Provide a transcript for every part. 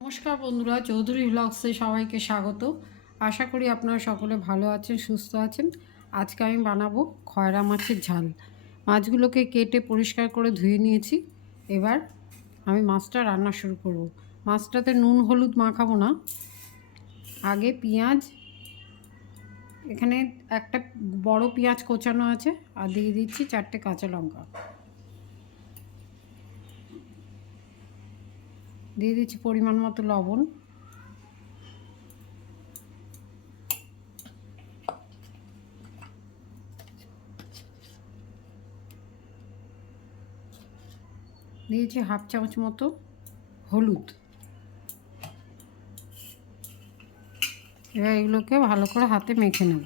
নমস্কার বন্ধুরা, চৌধুরী ব্লগসে সবাইকে স্বাগত। আশা করি আপনারা সকলে ভালো আছেন, সুস্থ আছেন। আজকে আমি বানাবো খয়রা মাছের ঝাল। মাছগুলোকে কেটে পরিষ্কার করে ধুয়ে নিয়েছি। এবার আমি মাছটা রান্না শুরু করব। মাছটাতে নুন, হলুদ মাখাবো না। আগে পেঁয়াজ, এখানে একটা বড় পেঁয়াজ কোচানো আছে, আর দিয়ে দিচ্ছি চারটে কাঁচা লঙ্কা। দিয়ে দিচ্ছি পরিমাণ মতো লবণ। দিয়েছি হাফ চামচ মতো হলুদ। এবার এগুলোকে ভালো করে হাতে মেখে নেব।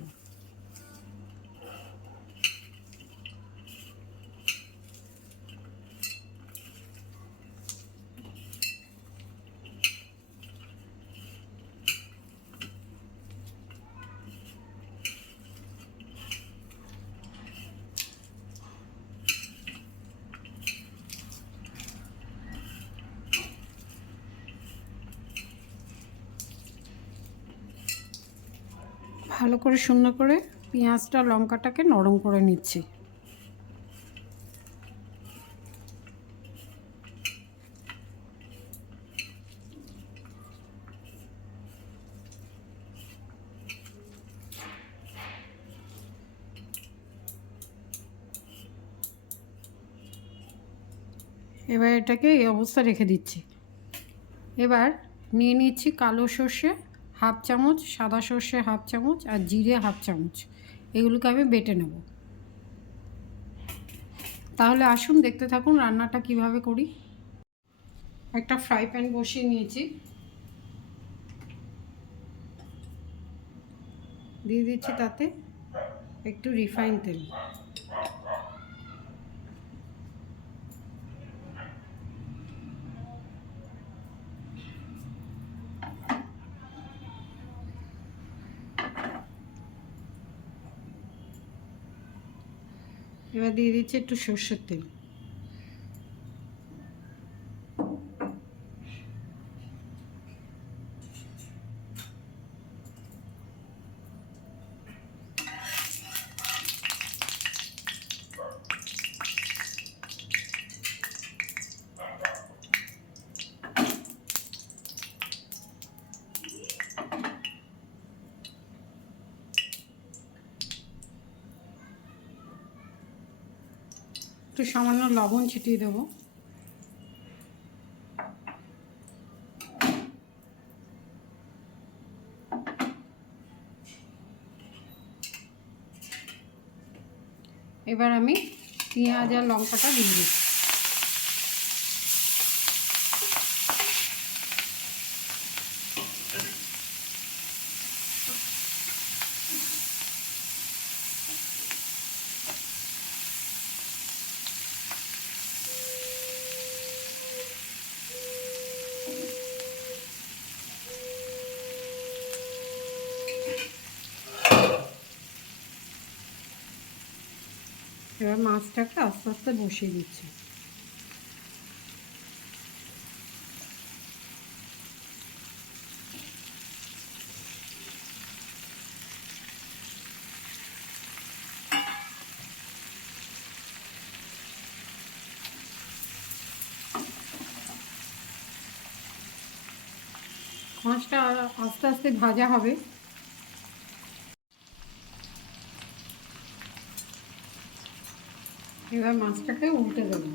ভালো করে সুন্দর করে পেঁয়াজটা, লঙ্কাটাকে নরম করে নিচ্ছি। এবার এটাকে এই অবস্থা রেখে দিচ্ছি। এবার নিয়ে নিচ্ছি কালো সর্ষে। হাফ চামচ, সাদা সর্ষে হাফ চামচ আর জিরে হাফ চামচ। এগুলোকে আমি বেটে নেব। তাহলে আসুন দেখতে থাকুন রান্নাটা কীভাবে করি। একটা ফ্রাই প্যান বসিয়ে নিয়েছি। দিয়ে দিচ্ছি তাতে একটু রিফাইন তেল। এবার দিয়ে দিচ্ছি একটু সর্ষের তেল। একটু সামান্য লবণ ছিটিয়ে দেব। এবার আমি পেঁয়াজ আর লঙ্কাটা দিয়ে দিচ্ছি। এবার মাছটাকে আস্তে আস্তে বসিয়ে দিচ্ছি। মাছটা আস্তে আস্তে ভাজা হবে। এবার মাছটাকে উল্টে দেবো।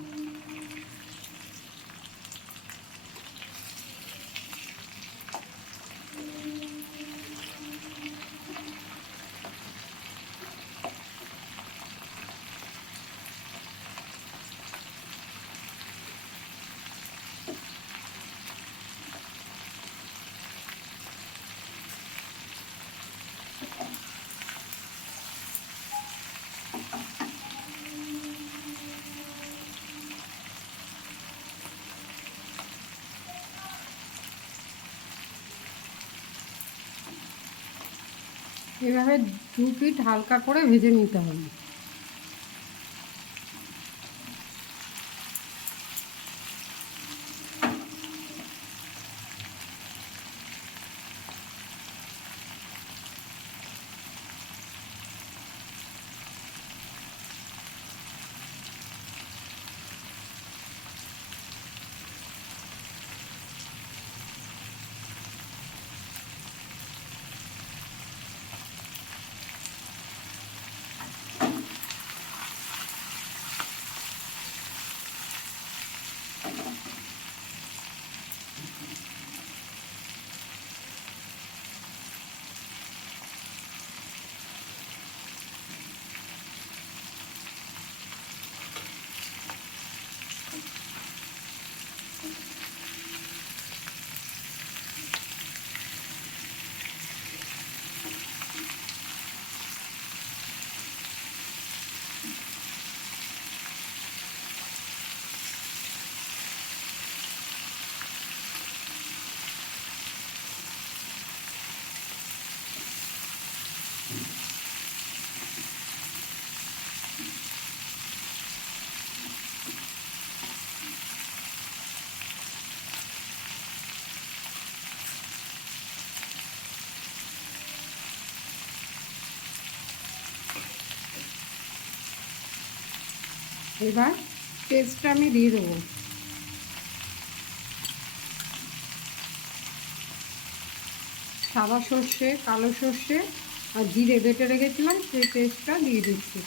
এভাবে দু পিঠ হালকা করে ভেজে নিতে হবে। এবার পেস্টটা আমি দিয়ে দেবো। সাদা সর্ষে, কালো সর্ষে আর জিরে বেটে রেখেছিলাম সেই পেস্টটা দিয়ে দিচ্ছি।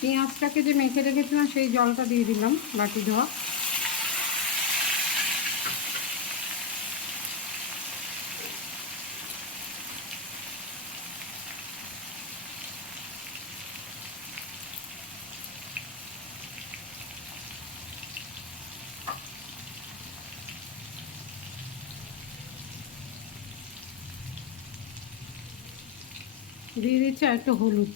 পেঁয়াজটাকে যে মেখে রেখেছিলাম, সেই জলটা দিয়ে দিলাম, বাটি ধোয়া দিয়ে দিচ্ছি আর একটু হলুদ।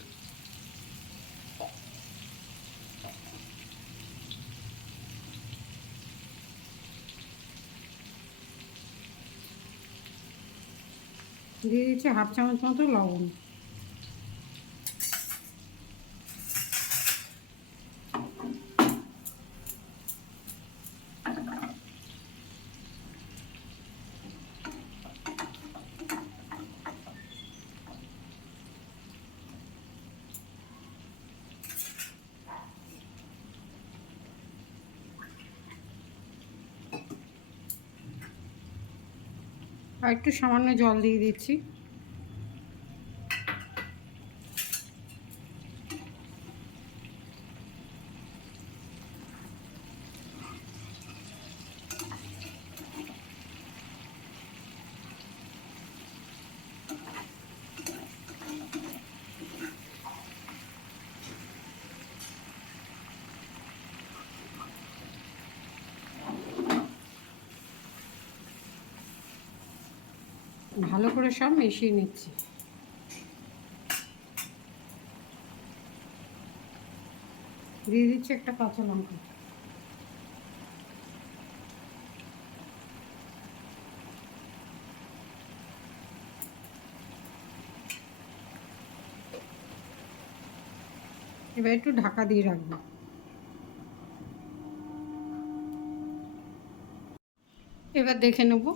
দিয়ে দিচ্ছি হাফ চামচ মতো লবণ। আর একটু সামান্য জল দিয়ে দিচ্ছি। ভালো করে সব মিশিয়ে নিচ্ছি। দিয়ে দিচ্ছি একটা কাঁচা লঙ্কা। এবার একটু ঢাকা দিয়ে রাখব। এবার দেখে নেব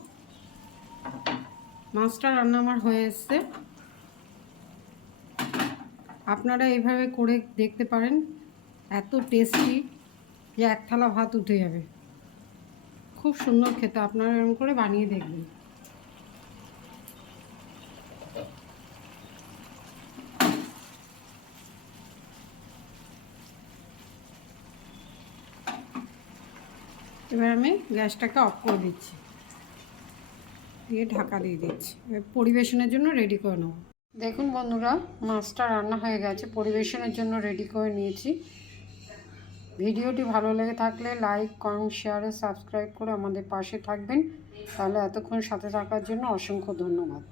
মাছটা রান্না আমার হয়ে এসছে। আপনারা এইভাবে করে দেখতে পারেন, এত টেস্টি যে এক থালা ভাত উঠে যাবে। খুব সুন্দর খেতে, আপনারা এরকম করে বানিয়ে দেখবেন। এবার আমি গ্যাসটাকে অফ করে দিচ্ছি। দিয়ে ঢাকা দিয়ে দিচ্ছি। পরিবেশনের জন্য রেডি করে নেব। দেখুন বন্ধুরা, মাছটা রান্না হয়ে গেছে। পরিবেশনের জন্য রেডি করে নিয়েছি। ভিডিওটি ভালো লেগে থাকলে লাইক কমেন্ট শেয়ার সাবস্ক্রাইব করে আমাদের পাশে থাকবেন। তাহলে এতক্ষণ সাথে থাকার জন্য অসংখ্য ধন্যবাদ।